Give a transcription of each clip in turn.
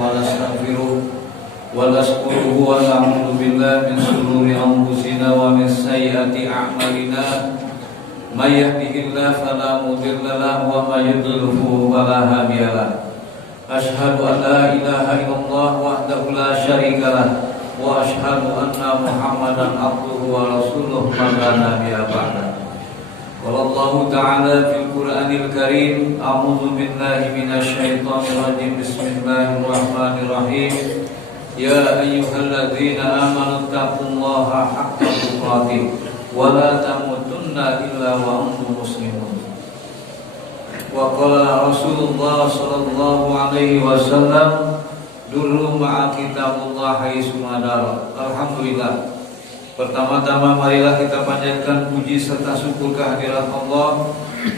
ونستغفره ونشكره ونعوذ بالله من شرور أنفسنا ومن سيئات أعمالنا من يهده الله فلا مضل له ومن يضلل فلا هادي له أشهد أن لا إله إلا الله وحده لا شريك له وأشهد أن محمدا عبده ورسوله لا نبي بعده. قال الله تعالى في القرآن الكريم أعوذ بالله من الشيطان الرجيم بسم الله الرحمن الرحيم يا أيها الذين آمنوا اتقوا الله حق تقاته ولا تموتن إلا وأنتم مسلمون. وقال رسول الله صلى الله عليه وسلم dulu ma'a kitabullah haitsuma dar. Alhamdulillah. Pertama-tama marilah kita panjatkan puji serta syukur kehadirat Allah.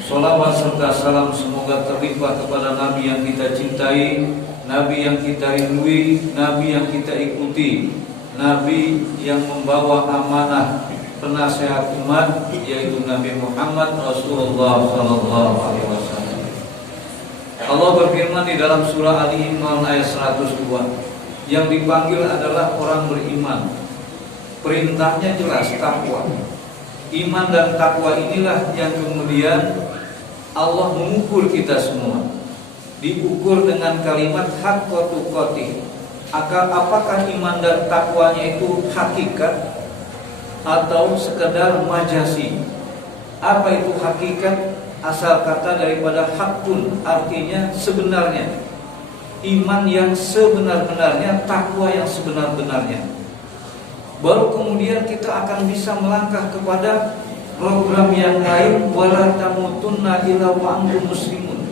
Sholawat serta salam semoga terlimpah kepada Nabi yang kita cintai, Nabi yang kita rindui, Nabi yang kita ikuti, Nabi yang membawa amanah penasehat umat, yaitu Nabi Muhammad Rasulullah sallallahu alaihi wasallam. Allah berfirman di dalam surah Ali Imran ayat 102, yang dipanggil adalah orang beriman. Perintahnya jelas, takwa. Iman dan takwa inilah yang kemudian Allah mengukur kita semua. Diukur dengan kalimat haqqa tuqatih. Apakah iman dan takwanya itu hakikat atau sekedar majasi? Apa itu hakikat? Asal kata daripada hakun, artinya sebenarnya. Iman yang sebenar-benarnya, takwa yang sebenar-benarnya. Baru kemudian kita akan bisa melangkah kepada program yang lain, wala tamutunna illa wa antum muslimun.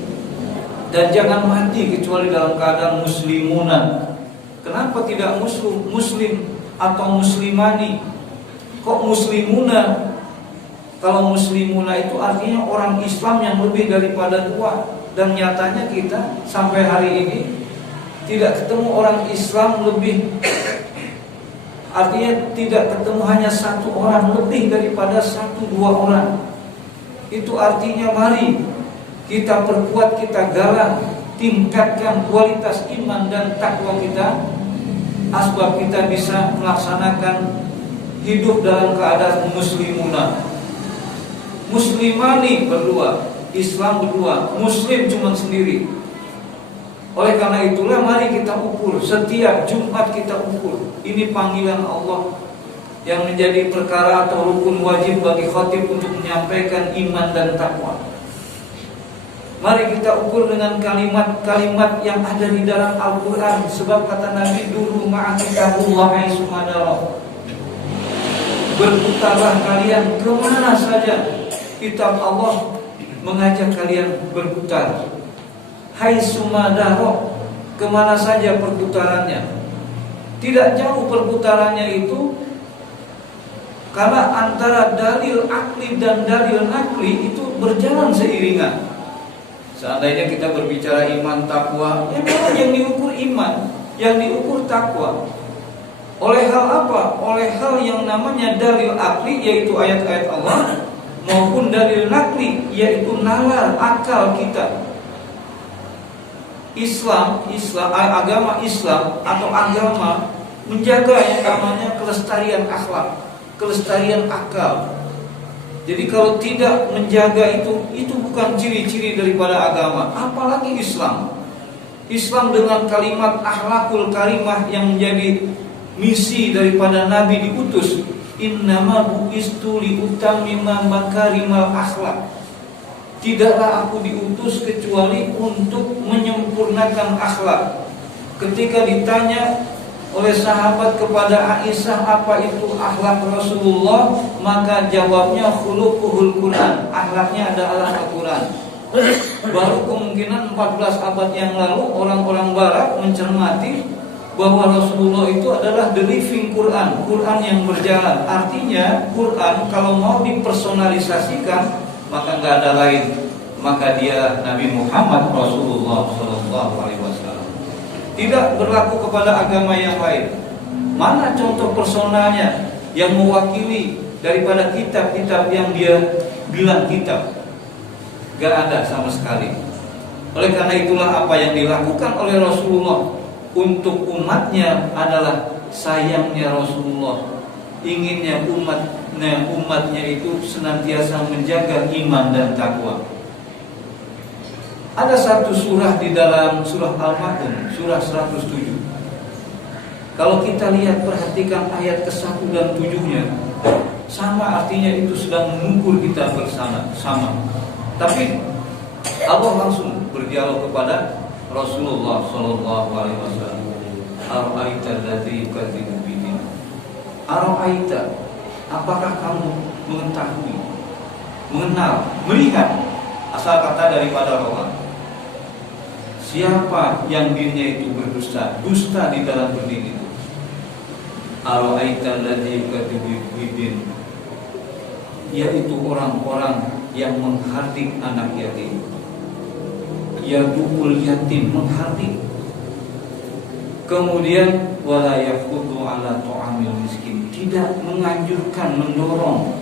Dan jangan mati kecuali dalam keadaan muslimunan. Kenapa tidak muslim atau muslimani? Kok muslimuna? Kalau muslimuna itu artinya orang Islam yang lebih daripada dua. Dan nyatanya kita sampai hari ini tidak ketemu orang Islam lebih. Artinya tidak ketemu hanya satu orang, lebih daripada 1-2 orang. Itu artinya mari kita perkuat, kita galang, tingkatkan kualitas iman dan takwa kita, asbab kita bisa melaksanakan hidup dalam keadaan muslimuna. Muslimani berdua, Islam berdua, Muslim cuma sendiri. Oleh karena itulah mari kita ukur, setiap Jumat kita ukur. Ini panggilan Allah yang menjadi perkara atau rukun wajib bagi khatib untuk menyampaikan iman dan takwa. Mari kita ukur dengan kalimat-kalimat yang ada di dalam Al-Quran. Sebab kata Nabi dulu ma'a kitabullah haitsuma dar. Berputarlah kalian kemana saja kitab Allah mengajak kalian berputar. Haitsuma dar, kemana saja perputarannya. Tidak jauh perputarannya itu, karena antara dalil akli dan dalil nakli itu berjalan seiringan. Seandainya kita berbicara iman takwa, ya memang yang diukur iman, yang diukur takwa. Oleh hal apa? Oleh hal yang namanya dalil akli, yaitu ayat-ayat Allah, maupun dalil nakli, yaitu nalar akal kita. Agama Islam atau agama menjaga yang namanya kelestarian akhlak, kelestarian akal. Jadi kalau tidak menjaga itu bukan ciri-ciri daripada agama. Apalagi Islam dengan kalimat akhlakul karimah yang menjadi misi daripada Nabi diutus. Innama bu'istu liutammima makarimal akhlak. Tidaklah aku diutus kecuali untuk menyempurnakan akhlak. Ketika ditanya oleh sahabat kepada Aisyah apa itu akhlak Rasulullah, maka jawabnya khuluquhul Quran, akhlaknya adalah Al-Quran. Baru kemungkinan 14 abad yang lalu orang-orang barat mencermati bahwa Rasulullah itu adalah the living Quran, Quran yang berjalan. Artinya Quran kalau mau dipersonalisasikan maka nggak ada lain, maka dia Nabi Muhammad Rasulullah sallallahu alaihi wasallam. Tidak berlaku kepada agama yang lain. Mana contoh personalnya yang mewakili daripada kitab-kitab yang dia bilang kitab? Gak ada sama sekali. Oleh karena itulah apa yang dilakukan oleh Rasulullah untuk umatnya adalah sayangnya Rasulullah, inginnya umatnya itu senantiasa menjaga iman dan takwa. Ada satu surah di dalam surah Al-Ma'un, surah 107. Kalau kita lihat, perhatikan ayat ke-1 dan 7-nya, sama artinya, itu sedang mengukur kita bersama. Tapi Allah langsung berdialog kepada Rasulullah sallallahu alaihi wasallam. Ara'aita alladzi yukadzibu bidin. Ara'aita, apakah kamu mengetahui, mengenal, melihat, asal kata daripada Allah, siapa yang dirinya itu berdusta, dusta di dalam berdiri itu. Ara'aita alladzi yukadzibu bidin, yaitu orang-orang yang menghardik anak yatim. Yadul yatim, menghardik. Kemudian wala yaqudu ala ta'amil miskin, tidak menganjurkan, mendorong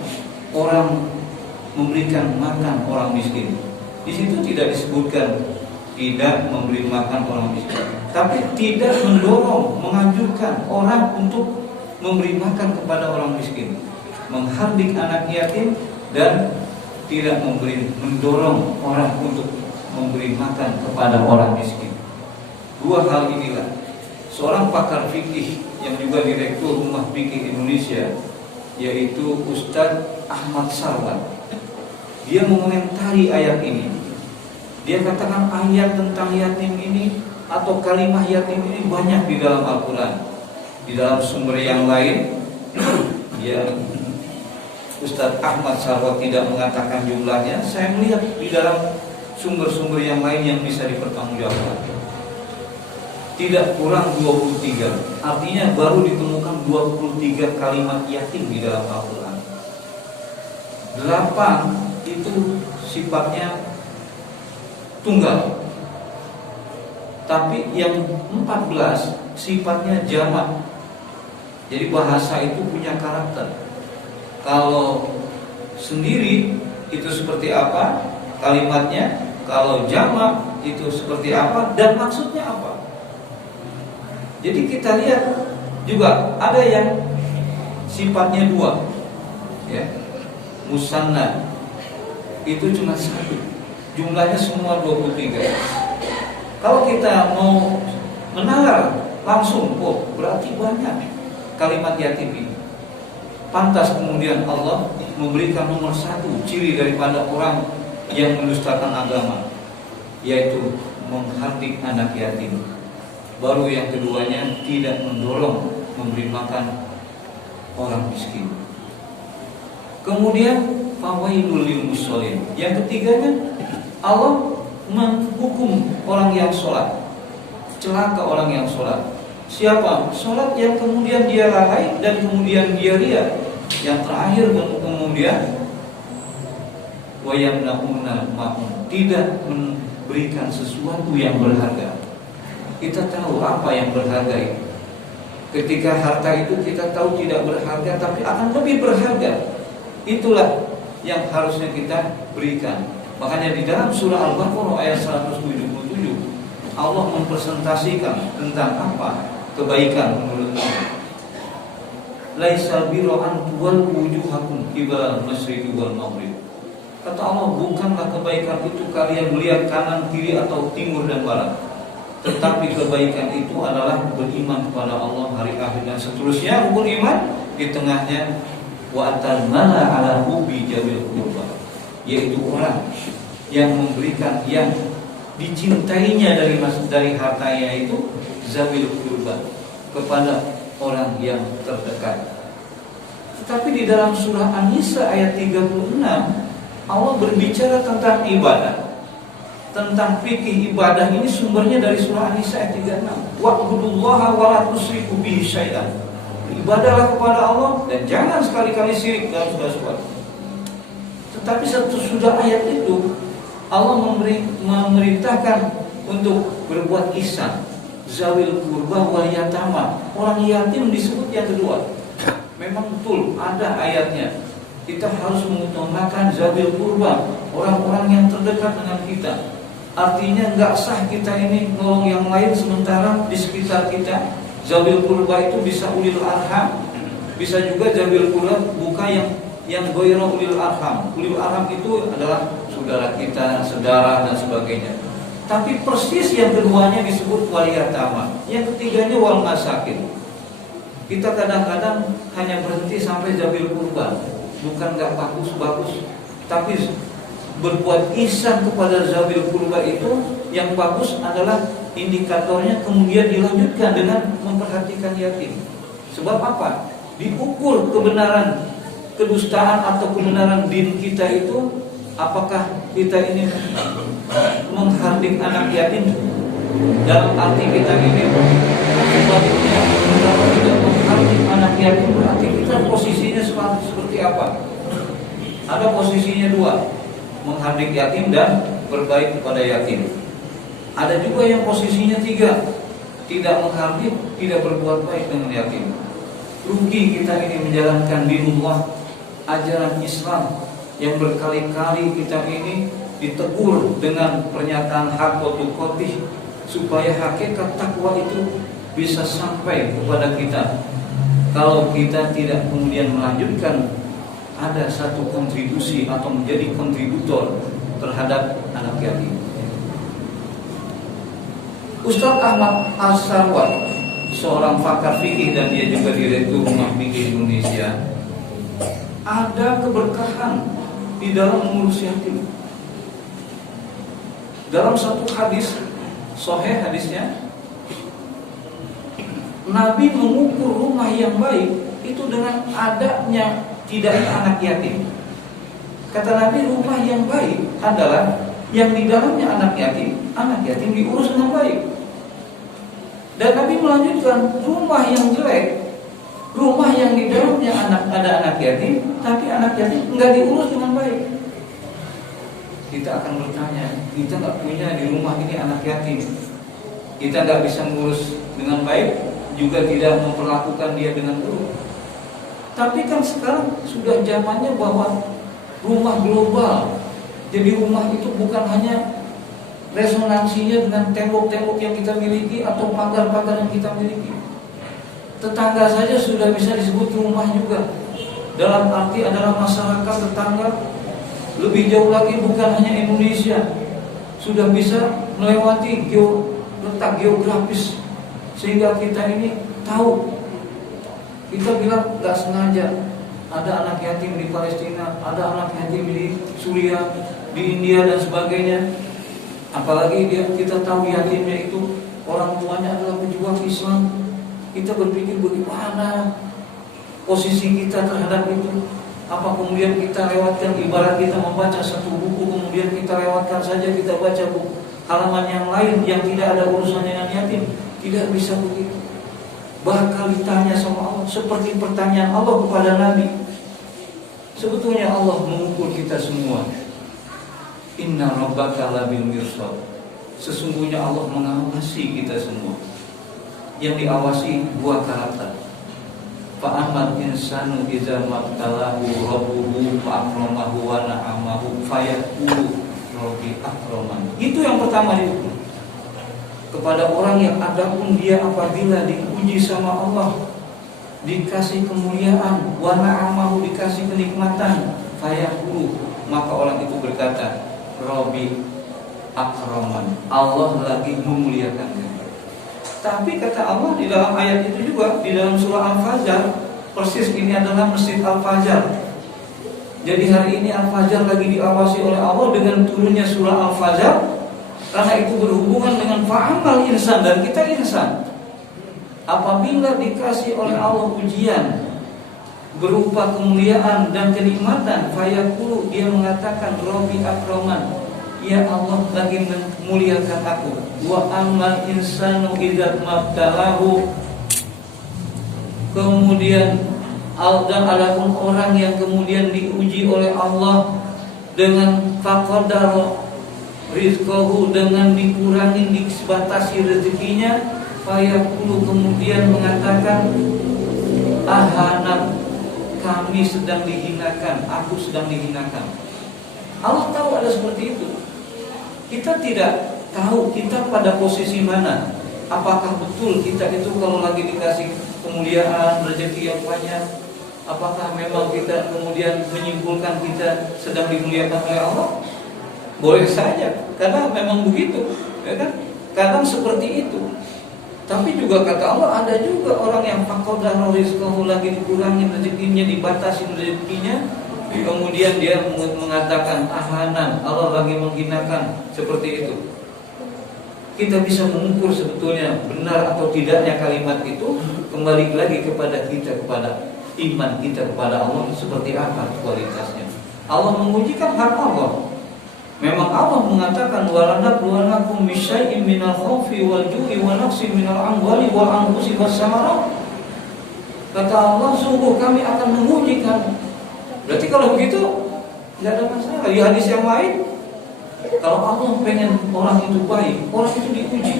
orang memberikan makan orang miskin. Di situ tidak disebutkan tidak memberi makan orang miskin, tapi tidak mendorong, menganjurkan orang untuk memberi makan kepada orang miskin, menghardik anak yatim, dan tidak mendorong orang untuk memberi makan kepada orang miskin. Dua hal inilah seorang pakar fikih yang juga direktur Rumah Fikih Indonesia, yaitu Ustadz Ahmad Sarwan, dia mengomentari ayat ini. Dia katakan ayat tentang yatim ini atau kalimat yatim ini banyak di dalam Al-Quran. Di dalam sumber yang lain, ya, Ustadz Ahmad Sarwan tidak mengatakan jumlahnya. Saya melihat di dalam sumber-sumber yang lain yang bisa dipertanggungjawabkan, tidak kurang 23. Artinya baru ditemukan 23 kalimat yatim di dalam Al-Quran. 8 itu sifatnya tunggal, tapi yang 14 sifatnya jamak. Jadi bahasa itu punya karakter. Kalau sendiri itu seperti apa kalimatnya, kalau jamak itu seperti apa, dan maksudnya apa. Jadi kita lihat juga ada yang sifatnya 2, ya, musanna, itu cuma 1, jumlahnya semua 23. Kalau kita mau menalar langsung, oh berarti banyak kalimat yatim ini. Pantas kemudian Allah memberikan nomor 1 ciri daripada orang yang mendustakan agama, yaitu menghardik anak yatim. Baru yang keduanya, tidak mendorong memberi makan orang miskin. Kemudian fawailul lil musallin. Yang ketiganya, Allah menghukum orang yang sholat. Celaka orang yang sholat. Siapa? Sholat yang kemudian dia lalai dan kemudian dia ria. Yang terakhir kemudian wayamnauna ma'un, tidak memberikan sesuatu yang berharga. Kita tahu apa yang berharga itu. Ketika harta itu kita tahu tidak berharga, tapi akan lebih berharga, itulah yang harusnya kita berikan. Makanya di dalam surah Al-Baqarah ayat 177 Allah mempresentasikan tentang apa kebaikan menurut Allah. Laisal birra an tuwallu wujuhakum qibalal masyriqi wal maghrib. Kata Allah, bukanlah kebaikan itu kalian melihat kanan, kiri atau timur dan barat, tetapi kebaikan itu adalah beriman kepada Allah, hari akhir dan seterusnya. Rukun iman di tengahnya wa atamala ala hubbi jawil qurba, yaitu orang yang memberikan yang dicintainya dari hartanya itu zawil qurba, kepada orang yang terdekat. Tetapi di dalam surah An-Nisa ayat 36 Allah berbicara tentang ibadah, tentang fikih ibadah. Ini sumbernya dari surah An-Nisa ayat 36. Wa'budullaha wa la tusyriku bihi syai'an. Ibadahlah kepada Allah dan jangan sekali-kali syirik dalam segala sesuatu. Tetapi sesudah ayat itu Allah memerintahkan untuk berbuat ihsan, zawil qurba wal yatama. Orang yatim disebut yang kedua. Memang betul ada ayatnya. Kita harus mengutamakan zawil qurba, orang-orang yang terdekat dengan kita. Artinya nggak sah kita ini nolong yang lain sementara di sekitar kita zawil qurba itu bisa ulil arham, bisa juga zawil qurba bukan yang ghairu ulil arham. Ulil arham itu adalah saudara kita, saudara dan sebagainya. Tapi persis yang keduanya disebut wal yatama, yang ketiganya wal masakin. Kita kadang-kadang hanya berhenti sampai zawil qurba, bukan nggak bagus, tapi berbuat ihsan kepada zawil qurba itu yang bagus adalah indikatornya kemudian dilanjutkan dengan memperhatikan yatim. Sebab apa? Diukur kebenaran kedustaan atau kebenaran din kita itu, apakah kita ini menghardik anak yatim dalam arti kita ini sebaliknya, kalau tidak menghardik anak yatim berarti kita posisinya seperti apa? Ada posisinya dua, menghardik yatim dan berbaik kepada yatim. Ada juga yang posisinya tiga, tidak menghardik, tidak berbuat baik dengan yatim. Rugi kita ini menjalankan dinullah, ajaran Islam yang berkali-kali kita ini ditegur dengan pernyataan haqqul qotih supaya hakikat takwa itu bisa sampai kepada kita. Kalau kita tidak kemudian melanjutkan ada satu kontribusi atau menjadi kontributor terhadap anak yatim. Ustaz Ahmad As-Sarwat, seorang pakar fikih dan dia juga direktur Rumah Fikih Indonesia, ada keberkahan di dalam mengurus yatim. Dalam satu hadis sahih hadisnya, Nabi mengukur rumah yang baik itu dengan adanya tidaknya anak yatim. Kata Nabi, rumah yang baik adalah yang di dalamnya anak yatim diurus dengan baik. Dan Nabi melanjutkan, rumah yang jelek, rumah yang di dalamnya ada anak yatim, tapi anak yatim enggak diurus dengan baik. Kita akan bertanya, kita nggak punya di rumah ini anak yatim, kita nggak bisa mengurus dengan baik, juga tidak memperlakukan dia dengan buruk. Tapi kan sekarang sudah zamannya bahwa rumah global. Jadi rumah itu bukan hanya resonansinya dengan tembok-tembok yang kita miliki atau pagar-pagar yang kita miliki. Tetangga saja sudah bisa disebut rumah juga. Dalam arti adalah masyarakat tetangga. Lebih jauh lagi bukan hanya Indonesia, sudah bisa melewati letak geografis sehingga kita ini tahu. Kita bilang gak sengaja ada anak yatim di Palestina, ada anak yatim di Suriah, di India dan sebagainya. Apalagi kita tahu yatimnya itu orang tuanya adalah pejuang Islam. Kita berpikir bagaimana posisi kita terhadap itu. Apa kemudian kita lewatkan, ibarat kita membaca satu buku, kemudian kita lewatkan saja, kita baca buku halaman yang lain yang tidak ada urusan dengan yatim. Tidak bisa begitu. Bakal ditanya sama Allah, seperti pertanyaan Allah kepada Nabi. Sebetulnya Allah mengukur kita semua. Inna rabbaka labil mirsad. Sesungguhnya Allah mengawasi kita semua. Yang diawasi dua karakter. Fa'amal insanu idza mabtalahu rabbuhu fa'akramahu wa na'amahu fayaqulu rabbi akraman. Itu yang pertama diukur. Kepada orang yang adapun dia apabila diuji sama Allah, dikasih kemuliaan, wa na'amahu, dikasih kenikmatan, fayaqulu, maka orang itu berkata rabbi akraman, Allah lagi memuliakan. Tapi kata Allah di dalam ayat itu juga, di dalam surah Al-Fajr, persis ini adalah masjid Al-Fajr. Jadi hari ini Al-Fajr lagi diawasi oleh Allah dengan turunnya surah Al-Fajr, karena itu berhubungan dengan fa'amal insan, dan kita insan. Apabila dikasih oleh Allah ujian berupa kemuliaan dan kenikmatan, fayaqulu, dia mengatakan rabbi akraman, ya Allah lagi memuliakan aku. Wa amal insanu idza mabtalahu, kemudian dan adapun orang yang kemudian diuji oleh Allah dengan faqadara rizqahu, dengan dikurangi, dibatasi rezekinya, fayaqulu, kemudian mengatakan ahana, kami sedang dihinakan, aku sedang dihinakan. Allah tahu ada seperti itu. Kita tidak tahu kita pada posisi mana. Apakah betul kita itu kalau lagi dikasih kemuliaan, rezeki yang banyak, apakah memang kita kemudian menyimpulkan kita sedang dimuliakan oleh Allah? Boleh saja, karena memang begitu, ya kan? Kadang seperti itu. Tapi juga kata Allah, ada juga orang yang faqadara rizqahu, lagi dikurangi rezekinya, dibatasi rezekinya, kemudian dia mengatakan ahanan, Allah lagi menghinakan, seperti itu. Kita bisa mengukur sebetulnya benar atau tidaknya kalimat itu kembali lagi kepada kita, kepada iman kita kepada Allah seperti apa kualitasnya. Allah mengujikan hak Allah. Memang Allah mengatakan walanabluwanakum bisyai'in minal khaufi wal ju'i wa naqsin minal amwali wal anfusi was samarat. Kata Allah, sungguh kami akan menguji kamu. Berarti kalau begitu tidak ada masalah. Di hadis yang lain, kalau Allah pengen orang itu baik, orang itu diuji.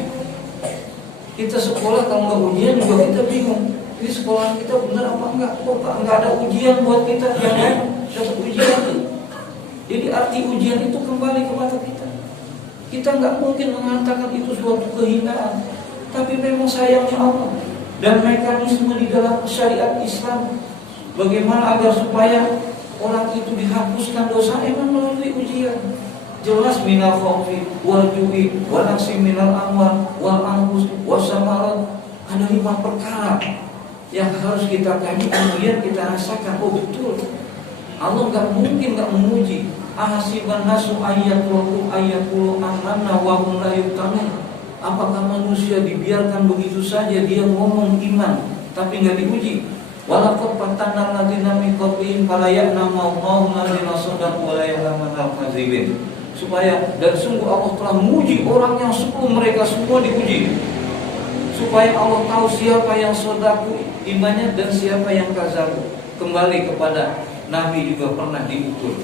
Kita sekolah kalau nggak ujian juga kita bingung. Ini sekolah kita benar apa enggak? Kok nggak ada ujian buat kita yang lain dapat ujian? Jadi arti ujian itu kembali kepada kita. Kita nggak mungkin mengatakan itu suatu kehinaan, tapi memang sayangnya Allah dan mekanisme di dalam syariat Islam, bagaimana agar supaya orang itu dihapuskan dosa memang melalui ujian. Jelas minal khaufi wal ju'i wa naqsi minal amwal wal anfus was samarat. Ada 5 perkara yang harus kita kaji, kemudian kita rasakan, oh betul, Allah nggak mungkin nggak menguji. Ahasiban nasu ayatulu amanna wa hum la yuftanun. Apakah manusia dibiarkan begitu saja dia ngomong iman tapi nggak diuji? Walaqad fatanna alladziina min qablihim fala ya'lamu Allahu alladziina shadaqu wa la ya'lamu al-kadzibin. Supaya, dan sungguh Allah telah menguji orang yang sebelum mereka semua diuji, supaya Allah tahu siapa yang shadaku imannya dan siapa yang kazabu. Kembali kepada Nabi juga pernah diukur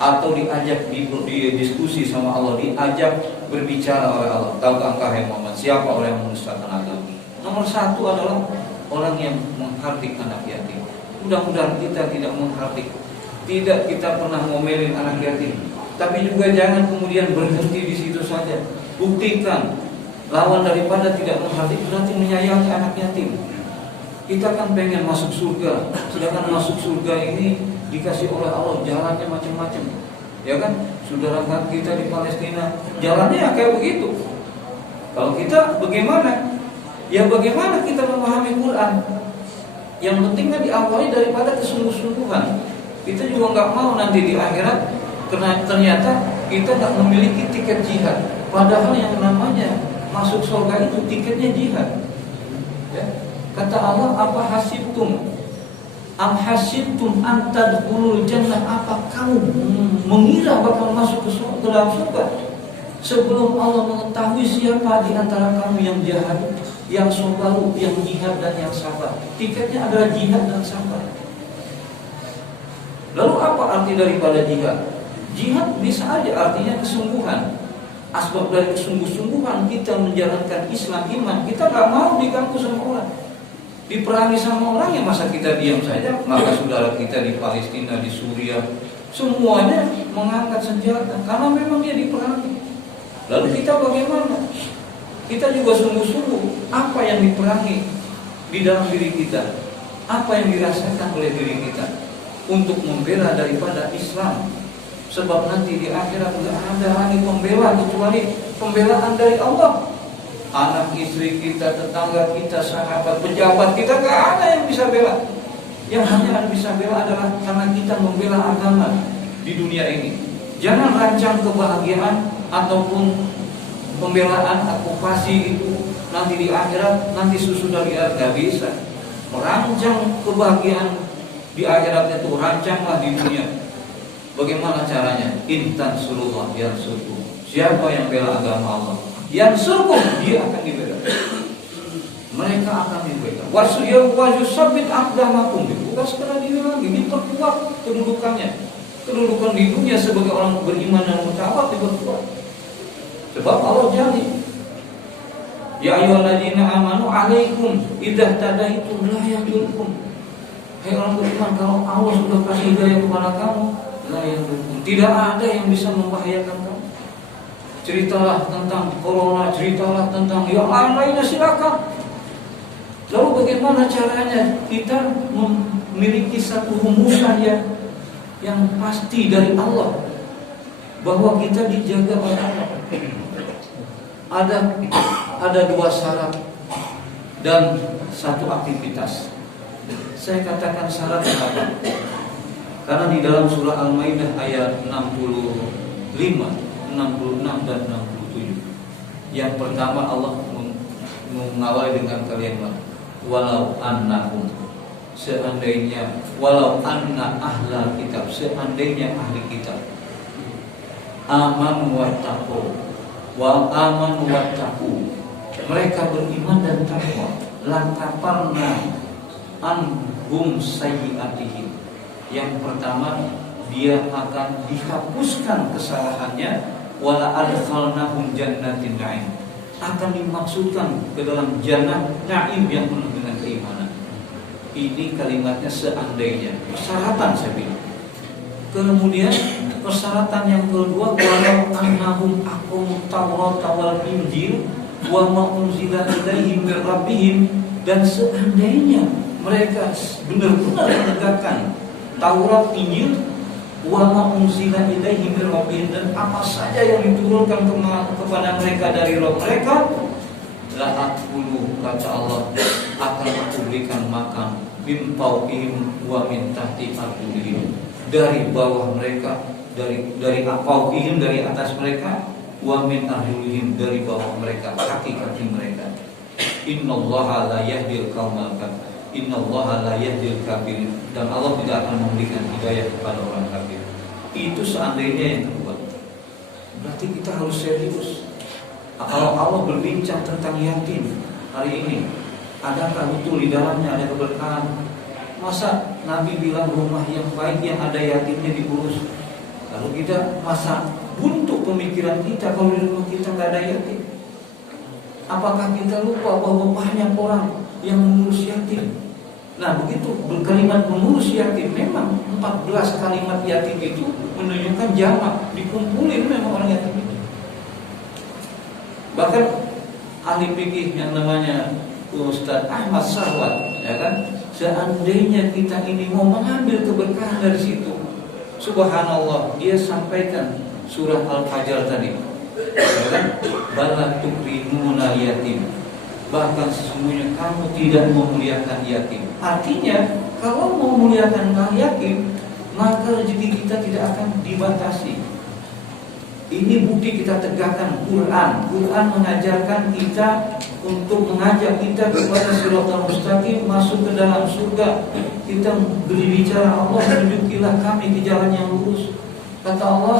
atau diajak di diskusi sama Allah, diajak berbicara oleh Allah. Tahukah engkau hai Muhammad, siapa orang yang mendustakan agama? Nomor 1 adalah orang yang menghardik anak yatim. Mudah-mudahan kita tidak menghardik, tidak kita pernah ngomelin anak yatim. Tapi juga jangan kemudian berhenti di situ saja. Buktikan, lawan daripada tidak menghardik berarti menyayangi anak yatim. Kita kan pengen masuk surga, sedangkan masuk surga ini dikasih oleh Allah jalannya macam-macam, ya kan? Saudara kita di Palestina jalannya kayak begitu. Kalau kita bagaimana? Ya bagaimana kita memahami Quran? Yang pentingnya diawali daripada kesungguh-sungguhan. Kita juga nggak mau nanti di akhirat karena ternyata kita nggak memiliki tiket jihad. Padahal yang namanya masuk surga itu tiketnya jihad. Ya. Kata Allah, apa hasibtum? Am hasibtum an tadkhulul jannah? Apa kamu mengira bakal masuk ke dalam surga sebelum Allah mengetahui siapa di antara kamu yang jahat, yang sabar, yang jihad dan yang sabar? Tiketnya adalah jihad dan sabar. Lalu apa arti daripada jihad? Jihad bisa aja artinya kesungguhan. Asbab dari kesungguh-sungguhan kita menjalankan Islam iman, kita gak mau diganggu sama orang, diperangi sama orang, ya masa kita diam saja? Maka saudara kita di Palestina, di Suriah, semuanya mengangkat senjata karena memang dia diperangi. Lalu kita bagaimana? Kita juga sungguh-sungguh apa yang diperangi di dalam diri kita, apa yang dirasakan oleh diri kita untuk membela daripada Islam. Sebab nanti di akhirat tidak ada lagi pembela kecuali pembelaan dari Allah. Anak istri kita, tetangga kita, sahabat, pejabat kita, gak ada yang bisa bela. Yang hanya bisa bela adalah karena kita membela agama di dunia ini. Jangan rancang kebahagiaan ataupun pembelaan okupasi itu nanti di akhirat, nanti sesudah di akhirat, gak bisa. Merancang kebahagiaan di akhirat itu rancanglah di dunia. Bagaimana caranya? Intan surullah yansurkum. Siapa yang bela agama Allah, yansurkum, dia akan dibela. Mereka akan dibela. Wasusabbit aqdamakum. Bukan sekedar dibela lagi, diperkuat kedudukannya. Kedudukan di dunia sebagai orang beriman dan mutaat diperkuat. Sebab Allah janji, ya ayyuhalladzina amanu alaikum idza tadaitum la yadurkum. Hai orang beriman, kalau Allah sudah kasih hidayah kepada kamu, tidak ada yang bisa membahayakan kamu. ceritalah tentang corona, ceritalah tentang yang lain-lainnya, silakan. Lalu bagaimana caranya kita memiliki satu rumusan yang pasti dari Allah bahwa kita dijaga oleh Allah? Ada dua syarat dan satu aktivitas. Saya katakan syarat apa? Karena di dalam surah Al-Maidah ayat 65, 66 dan 67, yang pertama Allah mengawali dengan kalimat walau annahum, seandainya, walau anna ahla kitab, seandainya ahli kitab, amanu wattaqu wa amanu wattaqu, mereka beriman dan takwa, lakafarna anhum sayyi'atihim, yang pertama dia akan dihapuskan kesalahannya, wala adkhalnahum jannatin na'im, akan dimaksudkan ke dalam jannah na'im yang penuh dengan keimanan. Ini kalimatnya seandainya, persyaratan saya bilang. Kemudian persyaratan yang kedua, walau annahum aqamut tawrata wal injil wa ma unzila ilaihim mir rabbihim, dan seandainya mereka benar-benar menegakkan Taurat, Injil, wa ma unzila ilaihim mir rabbihim, dan apa saja yang diturunkan kepada mereka dari Rabb mereka, la aqulu, kata Allah, akan aku berikan makan min fawqihim wa min tahti arjulihim, dari bawah mereka, dari fawqihim, dari atas mereka, wa min arjulihim, dari bawah mereka, kaki-kaki mereka. Innallaha la yahdil qaumal kafirin, innallaha la yahdil kafirin, dan Allah tidak akan memberikan hidayah kepada orang kafir. Itu seandainya yang kedua. Berarti kita harus serius. Kalau Allah berbincang tentang yatim hari ini, adakah betul di dalamnya ada keberkahan? Masa Nabi bilang rumah yang baik yang ada yatimnya diurus, lalu kita masa buntu pemikiran kita kalau di rumah kita nggak ada yatim? Apakah kita lupa bahwa banyak orang yang mengurus yatim? Nah, begitu kalimat mengurus yatim, memang 14 kalimat yatim itu menunjukkan jamak, dikumpulin memang orang yatim itu. Bahkan ahli fikih yang namanya Ustaz Ahmad Sahwat, ya kan, seandainya kita ini mau mengambil keberkahan dari situ, subhanallah, dia sampaikan surah Al-Fajr tadi, ya kan, bala tukrimuna yatim, bahkan sesungguhnya kamu tidak memuliakan yatim. Artinya kalau mau memuliakan yatim, maka rezeki kita tidak akan dibatasi. Ini bukti kita tegakkan Quran. Quran mengajarkan kita untuk mengajak kita kepada siratal mustaqim, masuk ke dalam surga. Kita berbicara, Allah tunjukilah kami ke jalan yang lurus. Kata Allah,